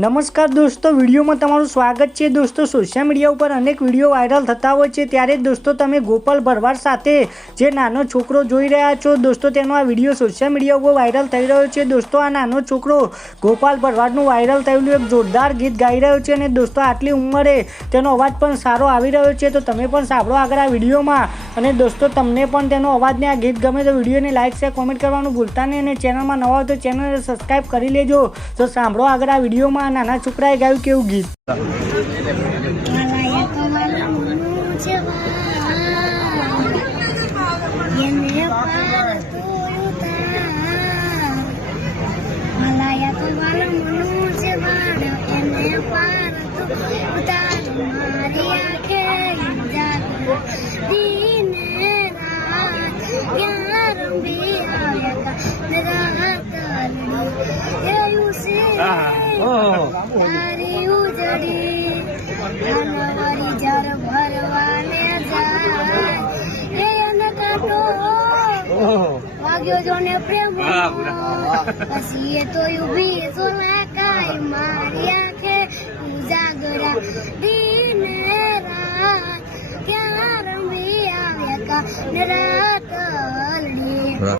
નમસ્કાર દોસ્તો, વિડીયોમાં તમારું સ્વાગત છે। દોસ્તો, સોશિયલ મીડિયા ઉપર અનેક વિડીયો વાયરલ થતા હોય છે, ત્યારે દોસ્તો તમે ગોપાલ ભરવાડ સાથે જે નાનો છોકરો જોઈ રહ્યા છો, દોસ્તો તેનો આ વિડીયો સોશિયલ મીડિયા ઉપર વાયરલ થઈ રહ્યો છે। દોસ્તો, આ નાનો છોકરો ગોપાલ ભરવાડનું વાયરલ થયેલું એક જોરદાર ગીત ગાઈ રહ્યો છે અને દોસ્તો આટલી ઉંમરે તેનો અવાજ પણ સારો આવી રહ્યો છે, તો તમે પણ સાંભળો આગળ આ વિડીયોમાં। અને દોસ્તો, તમને પણ તેનો અવાજને આ ગીત ગમે તો વિડીયોને લાઇક શેર કોમેન્ટ કરવાનું ભૂલતા નહીં અને ચેનલમાં નવા હોય તો ચેનલને સબસ્ક્રાઈબ કરી લેજો। તો સાંભળો આગળ આ વિડીયોમાં નાના છોકરાએ ગાયું કેવું ગીત। તારી ઉજળી ધનવરી જર ભરવાને જાય એને કાઢો વાગ્યો જોને પ્રેમ પછી એ તો ઉભી સોલા કાઈ મારી આંખે ઉજાગરા દિને રાત ક્યાં રમી આવ્યા કા